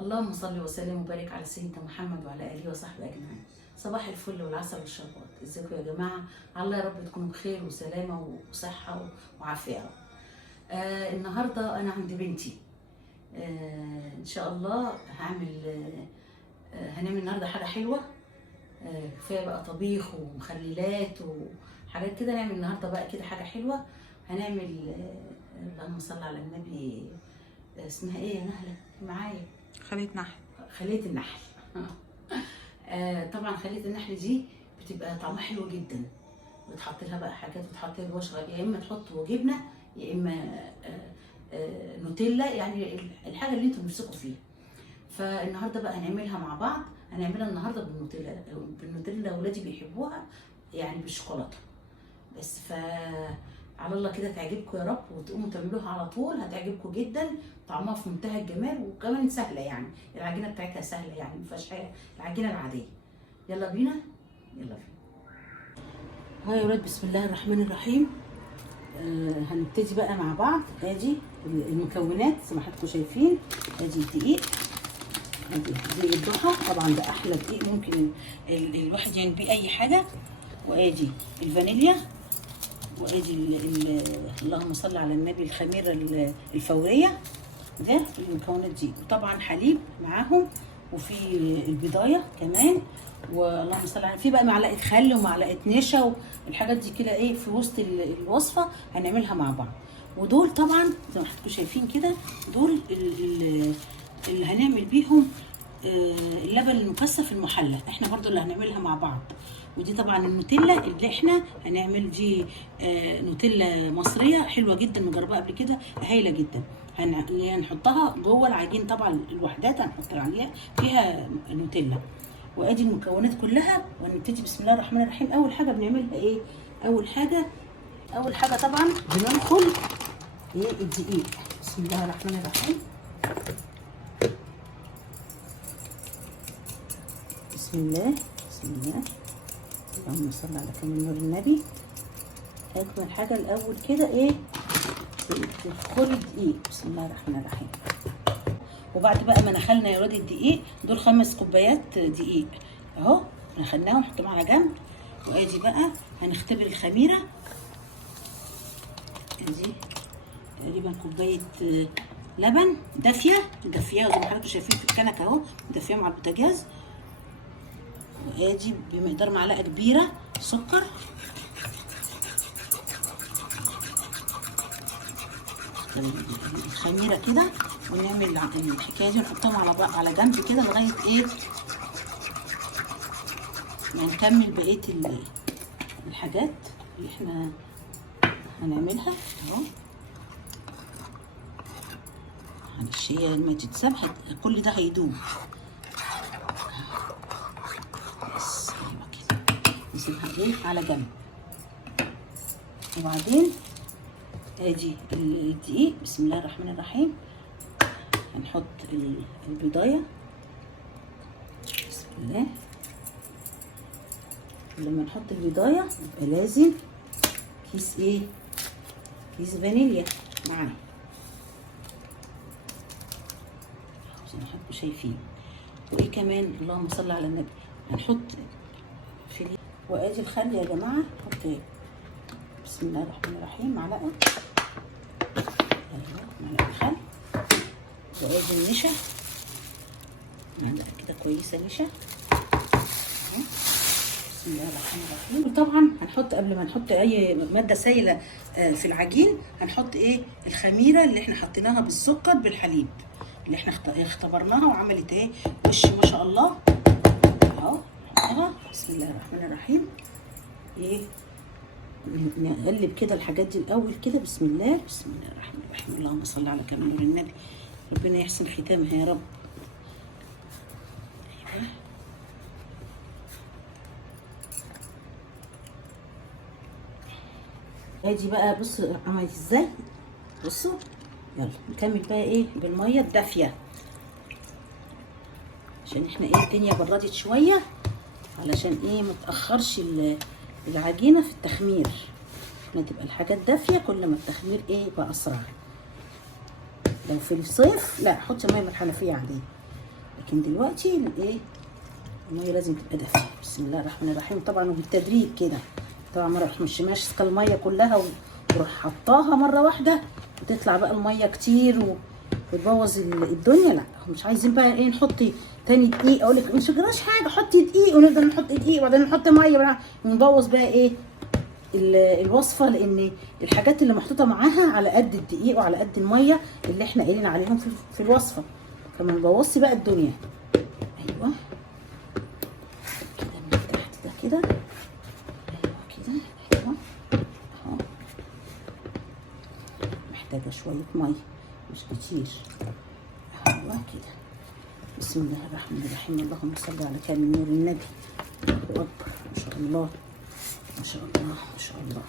اللهم صل وسلم وبارك على سيدنا محمد وعلى اله وصحبه اجمعين. صباح الفل والعسل والشربات، ازيكم يا جماعه؟ الله يا رب تكونوا بخير وسلامه وصحه وعافيه يا رب. النهارده انا عند بنتي. ان شاء الله هنعمل النهارده حاجه حلوه. كفايه بقى طبيخ ومخللات وحاجات كده، نعمل النهارده بقى كده حاجه حلوه. هنعمل اللهم صل على النبي. اسمها ايه يا نهله معايا؟ خلية نحل. خلية النحل. طبعا خلية النحل دي بتبقى طعمها حلو جدا. بتحط لها بقى حاجات، بتحط لها بشرة، يا اما تحطوا جبنه يا اما نوتيلا، يعني الحاجه اللي انتوا نفسكم فيها. فالنهارده بقى هنعملها مع بعض. هنعملها النهارده بالنوتيلا اولادي بيحبوها، يعني بالشوكولاته بس. على الله كده تعجبكم يا رب، وتقوموا تعملوها على طول، هتعجبكم جدا. طعمها في منتهى الجمال، وكمان سهله، يعني العجينه بتاعتها سهله، يعني ما فيهاش حاجه، العجينه العاديه. يلا بينا. ها يا ولاد، بسم الله الرحمن الرحيم. هنبتدي بقى مع بعض. ادي المكونات زي ما حضراتكم شايفين. ادي الدقيق، ادي دقيق الضحى، طبعا ده احلى دقيق ممكن الواحد يعمل بيه اي حاجه. وادي الفانيليا، وادي اللهم صل على النبي الخميره الفوريه. ده المكونات دي، وطبعا حليب معاهم، وفي البضايه كمان، واللهم صل على، في بقى معلقه خل ومعلقه نشا والحاجات دي كده ايه في وسط الوصفه هنعملها مع بعض. ودول طبعا زي ما حضراتكم شايفين كده، دول اللي هنعمل بيهم اللبن المكثف المحلى، احنا برضو اللي هنعملها مع بعض. ودي طبعا النوتيلا اللي احنا هنعمل دي نوتيلا مصريه حلوه جدا، مجرباها قبل كده، هايله جدا. هنحطها جوه العجين، طبعا الوحدات هنحط عليها فيها نوتيلا. وادي المكونات كلها، ونبتدي بسم الله الرحمن الرحيم. اول حاجه بنعملها ايه؟ اول حاجه طبعا بننخل ايه الدقيق. بسم الله الرحمن الرحيم. بسم الله بسم الله، اللهم صل على كامل نور النبي. اجمل حاجه الاول كده ايه؟ تدخلي الدقيق. بسم الله الرحمن الرحيم. وبعد بقى ما نخلنا يا ولاد الدقيق، دول 5 كوبايات دقيق اهو، نخلناهم نحطهم على جنب. وادي بقى هنختبر الخميره. ادي تقريبا كوبايه لبن دافيه زي ما حضراتكم شايفين في الكنكه اهو، دافيه مع البوتاجاز. وادي بمقدار معلقه كبيره سكر. الخميره كده، ونعمل الحكايه دي ونحطهم على جنب كده لغايه ايه ما نكمل بقيه الحاجات اللي احنا هنعملها اهو. معلش هي لما تتساب كل ده هيدوب. بس ايوه كده، نسيبها ايه على جنب. وبعدين ادي الدقيق. بسم الله الرحمن الرحيم. هنحط البضايه. بسم الله. لما نحط البضايه يبقى لازم كيس ايه؟ كيس فانيليا معاه زي ما حضراتكم شايفين. وايه كمان؟ اللهم صل على النبي. هنحط وادي الخل يا جماعه، نحط ايه؟ بسم الله الرحمن الرحيم. معلقه خل. وادي النشا، معلقه كده كويسه نشا. بسم الله الرحمن الرحيم. وطبعا هنحط قبل ما نحط اي ماده سائله في العجين، هنحط ايه؟ الخميره اللي احنا حطيناها بالسكر بالحليب، اللي احنا اختبرناها وعملت ايه وش ما شاء الله اهو. نحطها. بسم الله الرحمن الرحيم. ايه، نقلب كده الحاجات دي الاول كده. بسم الله الرحمن الرحيم. اللهم صل على كامل نور النبي. ربنا يحسن ختامها يا رب. ادي بقى بص عملت ازاي. بصوا، يلا نكمل بقى ايه بالميه الدافيه، عشان احنا ايه الدنيا بردت شويه، علشان ايه ما تاخرش العجينه في التخمير. احنا تبقى الحاجات دافيه كل ما التخمير ايه يبقى اسرع. لو في الصيف لا، حطي ميه من الحنفيه عاديه. لكن دلوقتي الايه الميه لازم تبقى دافيه. بسم الله الرحمن الرحيم. طبعا وبالتدريج كده، طبعا ما اروح مش ماسكه الميه كلها واروح حطاها مره واحده وتطلع بقى الميه كتير وتبوظ الدنيا. لا مش عايزين بقى ايه نحط تاني دقيق. اقول لك مش جراش حاجه، حطي دقيق ونفضل نحط دقيق وبعدين نحط ميه ونبوظ بقى ايه الوصفه، لان الحاجات اللي محطوطه معاها على قد الدقيق وعلى قد الميه اللي احنا قايلين عليهم في الوصفه، فما نبوظش بقى الدنيا. ايوه كده من تحت ده كده، ايوه كده، ايوه اهو. محتاجه شويه ميه مش كتير. ايوه كده. بسم الله الرحمن الرحيم. اللهم صل على كامل نور النبي. الله اكبر، ما شاء الله ما شاء الله ما شاء الله.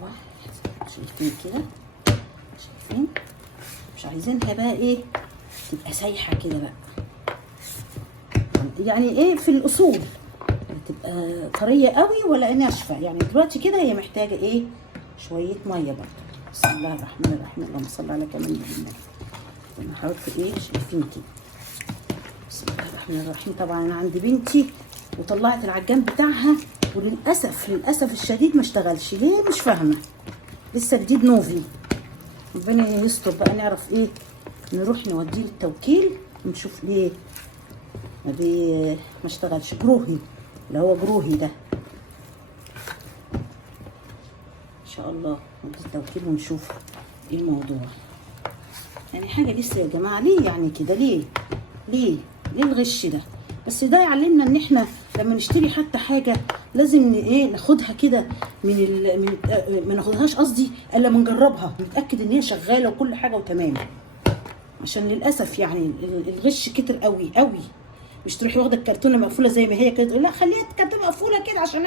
ايوه شايفين كده، شايفين؟ مش عايزينها بقى ايه تبقى سايحه كده بقى، يعني ايه في الاصول تبقى طريه قوي ولا ناشفه. يعني دلوقتي كده هي محتاجه ايه شويه ميه برضه. بسم الله الرحمن الرحيم. اللهم صل على كامل نور النبي. انا حضرتك ايه شايفين كده. بسم الله الرحمن الرحيم. طبعا انا عندي بنتي وطلعت العجان بتاعها، وللاسف الشديد ما اشتغلش. ليه مش فاهمه، لسه جديد نوفي. ربنا يستر بقى، نعرف ايه نروح نوديه التوكيل ونشوف ليه ما اشتغلش. جروهي اللي هو جروهي ده ان شاء الله نوديه التوكيل ونشوف ايه الموضوع. يعني حاجه لسه يا جماعه، ليه يعني كده؟ ليه الغش ده؟ بس ده يعلمنا ان احنا لما نشتري حتى حاجه لازم ايه ناخدها كده ما ناخدهاش قصدي الا ما نجربها نتاكد ان هي شغاله وكل حاجه وتمام. عشان للاسف يعني الغش كتر قوي قوي. مش تروحي واخده الكرتونه مقفوله زي ما هي كده تقول لا خليها الكرتونه مقفوله كده عشان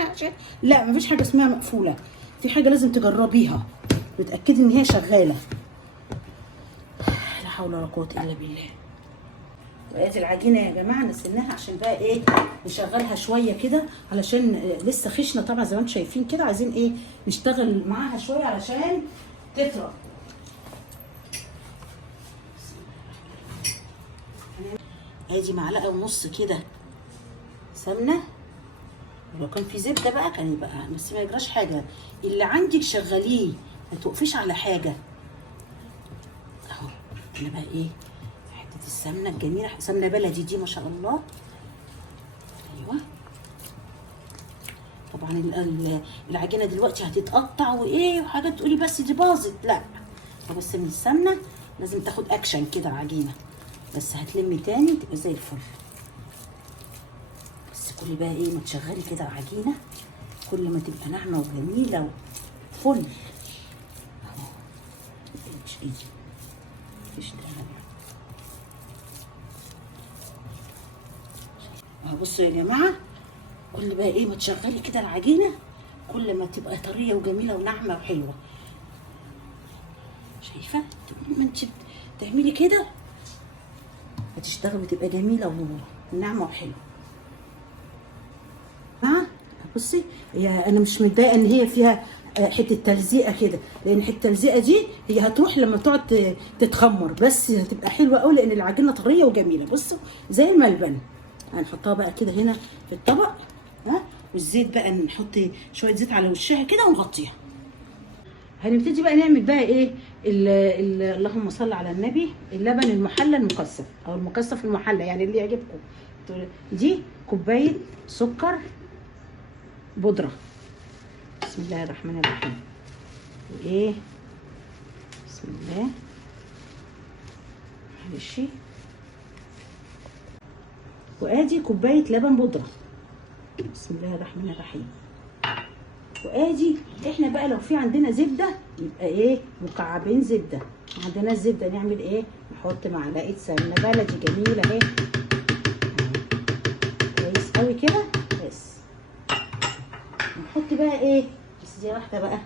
لا، مفيش حاجه اسمها مقفوله. في حاجه لازم تجربيها وتاكدي ان هي شغاله. لا حول ولا قوه الا بالله. وادي العجينه يا جماعه نسيناها عشان بقى ايه نشغلها شويه كده، علشان لسه خشنه طبعا زي ما انتم شايفين كده. عايزين ايه نشتغل معاها شويه علشان تطرى. ادي معلقه ونص كده سمنه، ولو كان في زبده بقى كان يبقى، بس ما يجراش حاجه. اللي عندك شغليه ما توقفيش على حاجه. اهو انا بقى ايه السمنه الجميله، سمنه بلدي دي ما شاء الله. ايوه طبعا العجينه دلوقتي هتتقطع وايه وحاجات تقولي بس دي باظت، لا بس من السمنه لازم تاخد اكشن كده العجينه، بس هتلمي تاني تبقى زي الفل. بس كل بقى ايه ما تشغلي كده العجينه كل ما تبقى ناعمه وجميله وفل. اهو مش ايدي مفيش داعي. بصوا يا جماعه كل بقى ايه ما تشغلي كده العجينه كل ما تبقى طريه وجميله وناعمه وحلوه. شايفه ما انت تعملي كده هتشتغل وتبقى جميله وناعمه وحلوه. بصي انا مش متضايقه ان هي فيها حته تلزيقه كده، لان حته التلزيقه دي هي هتروح لما تقعد تتخمر، بس هتبقى حلوه قوي لان العجينه طريه وجميله. بصوا زي الملبن. هنحطها بقى كده هنا في الطبق، والزيت بقى نحط شويه زيت على وشها كده ونغطيها. هنبتدي بقى نعمل بقى ايه اللهم صل على النبي، اللبن المحلى المكثف او المكثف المحلى يعني اللي يعجبكم. دي كوبايه سكر بودره. بسم الله الرحمن الرحيم. وايه بسم الله معلش. وادي كوبايه لبن بودره. بسم الله الرحمن الرحيم. وادي احنا بقى لو في عندنا زبده يبقى ايه مكعبين زبده. ما عندناش زبده نعمل ايه نحط معلقه سمنه بلدي جميله اهي كويس قوي كده. بس نحط بقى ايه بس دي واحده بقى.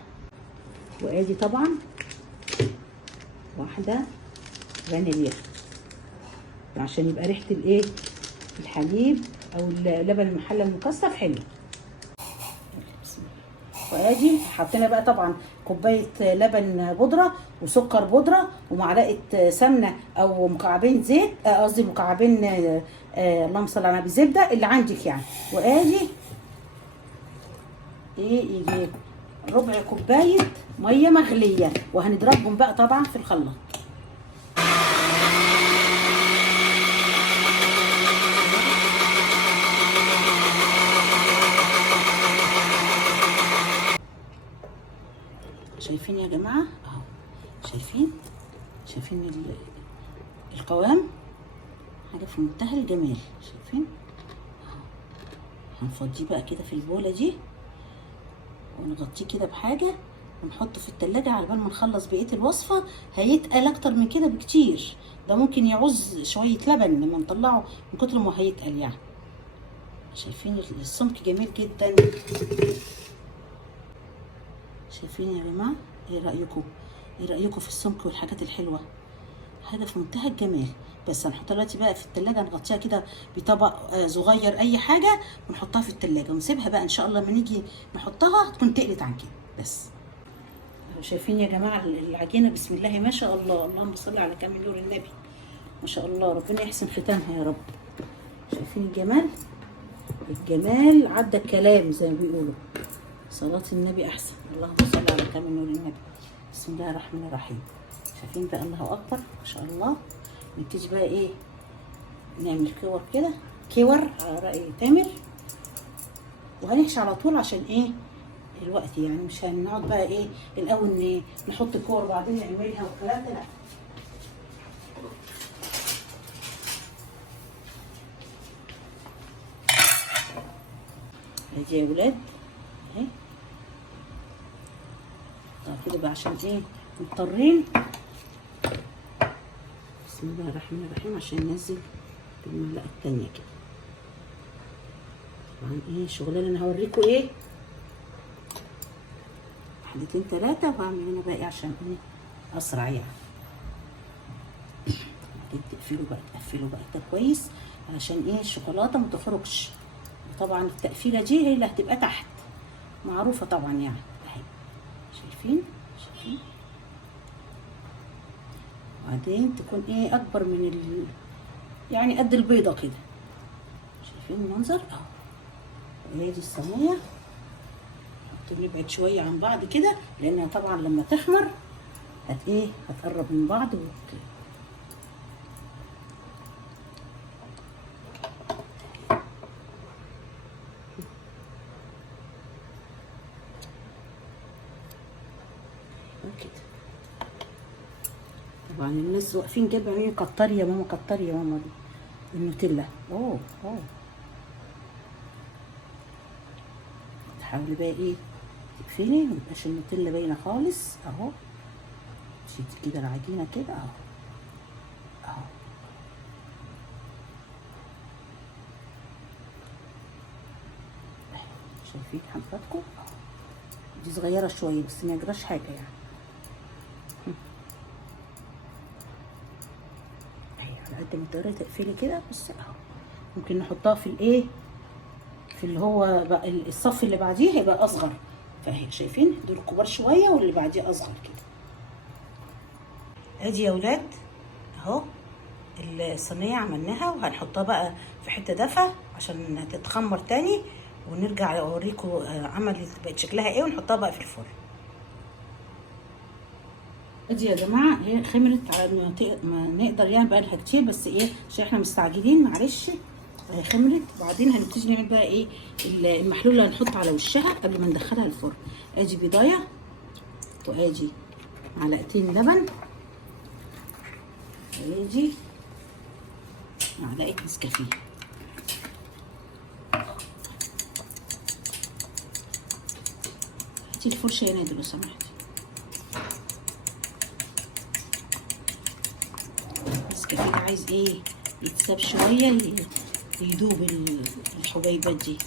وادي طبعا واحده فانيليا عشان يبقى ريحه الايه الحليب او اللبن المحلى المكثف حلو. وادي حطينا بقى طبعا كوبايه لبن بودره وسكر بودره ومعلقه سمنه او مكعبين زيت، قصدي مكعبين اللهم صل على النبي زبده اللي عندك يعني. وادي ايه يجي ربع كوبايه ميه مغليه، وهنضربهم بقى طبعا في الخلاط. شايفين يا جماعه اهو، شايفين القوام حاجه في منتهى الجمال. شايفين اهو. هنفضيه بقى كده في البوله دي ونغطيه كده بحاجه ونحطه في التلاجة على بال ما نخلص بقيه الوصفه. هيتقل اكتر من كده بكتير، ده ممكن يعوز شويه لبن لما نطلعه من كتر ما هيتقل يعني. شايفين السمك جميل جدا. شايفين يا جماعه؟ ايه رايكم في السمك والحاجات الحلوه؟ حاجه في منتهى الجمال. بس هنحطها دلوقتي بقى في التلاجة، نغطيها كده بطبق صغير اي حاجه ونحطها في التلاجة ونسيبها بقى ان شاء الله لما نيجي نحطها تكون تقلت عن كده. بس شايفين يا جماعه العجينه بسم الله ما شاء الله، اللهم صل على كامل نور النبي، ما شاء الله، ربنا يحسن ختامها يا رب. شايفين الجمال عدى الكلام زي ما بيقولوا، صلاة النبي احسن، اللهم صل على كامل نور النبي. بسم الله الرحمن الرحيم. شايفين بقى؟ الله اكبر ما شاء الله. نبتدي بقى ايه، نعمل كور كده، على رأي تامر، وهنحشي على طول عشان ايه الوقت يعني، مش هنقعد بقى ايه الاول نحط كور وبعدين نعملها والكلام ده، لا. ادي يا ولاد اهي كده بقى عشان ايه مضطرين. بسم الله الرحمن الرحيم عشان ننزل بالمعلقه التانيه كده. طبعا ايه شغلانه، انا هوريكم ايه حلتين 3 وهعمل هنا بقى ايه عشان ايه اسرع يعني. تقفلوا بقى ده كويس علشان ايه الشوكولاته ما تخرجش. وطبعا التقفيله دي هي اللي هتبقى تحت معروفه طبعا يعني اهي. شايفين وبعدين تكون ايه اكبر من يعني قد البيضه كده. شايفين المنظر اهو. وهي دي الصينيه نبعد شويه عن بعض كده لانها طبعا لما تخمر هتقرب من بعض كده. طبعا الناس واقفين جنبي عاملين كتري يا ماما، كتري يا ماما دي النوتيلا. اوه تحاولي بقى ايه تقفلي ميبقاش النوتيلا باينه خالص اهو. شدي كده العجينه كده اهو. شايفين حضراتكم؟ دي صغيره شويه بس ما يجراش حاجه يعني. على قد ما تقدري تقفلي كده. بصي اهو. ممكن نحطها في في اللي هو بقى الصف اللي بعديه هيبقى اصغر. فاهي شايفين دول كبار شويه واللي بعديه اصغر كده. ادي يا ولاد اهو الصينيه عملناها، وهنحطها بقى في حته دافيه عشان تتخمر تاني، ونرجع اوريكم عملت بقت شكلها ايه ونحطها بقى في الفرن. ادي يا جماعه هي خمرت على ما نقدر يعني، بقى لها كتير بس ايه عشان احنا مستعجلين معلش. هي خمرت. وبعدين هنبتدي نعمل بقى ايه المحلول اللي هنحط على وشها قبل ما ندخلها الفرن. ادي بيضايه، وادي معلقتين لبن، وادي معلقه نسكافيه. هاتي الفرشه يا نادر لو سمحتي. النسكافيه عايز ايه يتساب شويه يدوب الحبيبات دي.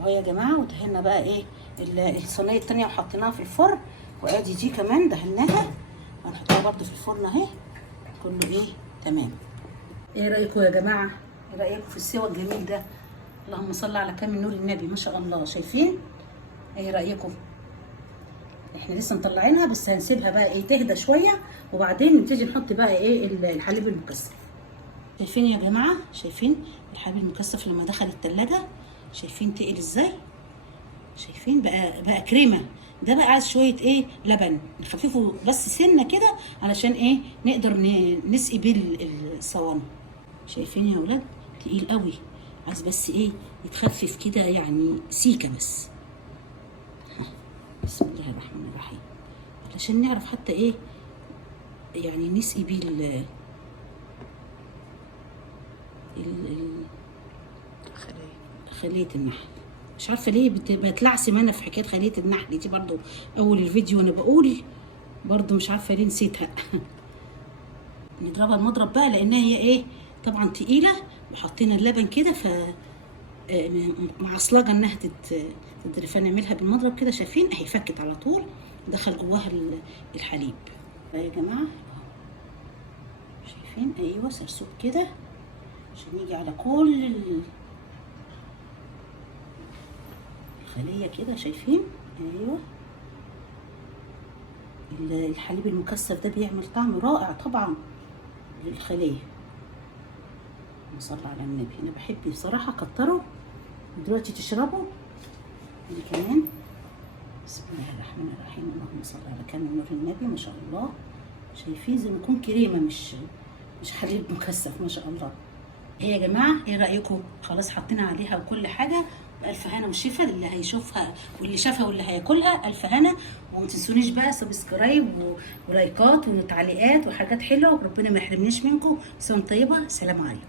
اهو يا جماعه. ودهنا بقى ايه الصينيه التانيه وحطيناها في الفرن، وادي دي كمان دهناها هنحطها برده في الفرن اهي. كله ايه تمام. ايه رايكم يا جماعه؟ ايه رايكم في السوا الجميل ده؟ اللهم صل على كامل نور النبي، ما شاء الله. شايفين؟ ايه رايكم؟ احنا لسه مطلعينها بس هنسيبها بقى ايه تهدى شويه، وبعدين نبتدي نحط بقى ايه الحليب المكثف. شايفين يا جماعه؟ شايفين الحليب المكثف لما دخل التلاجة؟ شايفين تقل ازاي؟ شايفين بقى كريمه. ده بقى عايز شويه ايه لبن نخففه بس سنه كده علشان ايه نقدر نسقي بيه الصواني. شايفين يا ولاد؟ تقيل قوي، عايز بس ايه يتخفف كده يعني سيكه بس. بسم الله الرحمن الرحيم، علشان نعرف حتى ايه يعني نسقي بيه خلية النحل. مش عارفه ليه بتلعثم انا في حكايه خلية النحل دي، برضو اول الفيديو وانا بقول برضو مش عارفه ليه نسيتها. نضربها المضرب بقى لانها هي ايه طبعا تقيله، وحطينا اللبن كده ف معصلجه انها تتضرب، فنعملها بالمضرب كده. شايفين اهي فكت على طول، دخل جواها الحليب. يا جماعه شايفين؟ ايوه سرسوب كده عشان يجي على كل الخليه كده. شايفين؟ ايوه الحليب المكثف ده بيعمل طعم رائع طبعا للخليه. صلى على النبي. انا بحب بصراحه كتره. دلوقتي تشربوا دي كمان. بسم الله الرحمن الرحيم، اللهم صل على كامل نور النبي، ما شاء الله. شايفين زي ما يكون كريمه مش حليب مكثف، ما شاء الله. ايه يا جماعه؟ ايه رايكم؟ خلاص حطينا عليها وكل حاجه، بألف هنا وشفا للي هيشوفها واللي شافها واللي هياكلها. ألف هنا، وما تنسونيش بقى سبسكرايب ولايكات وتعليقات وحاجات حلوه، وربنا ما يحرمنيش منكم. سنه طيبه، سلام عليكم.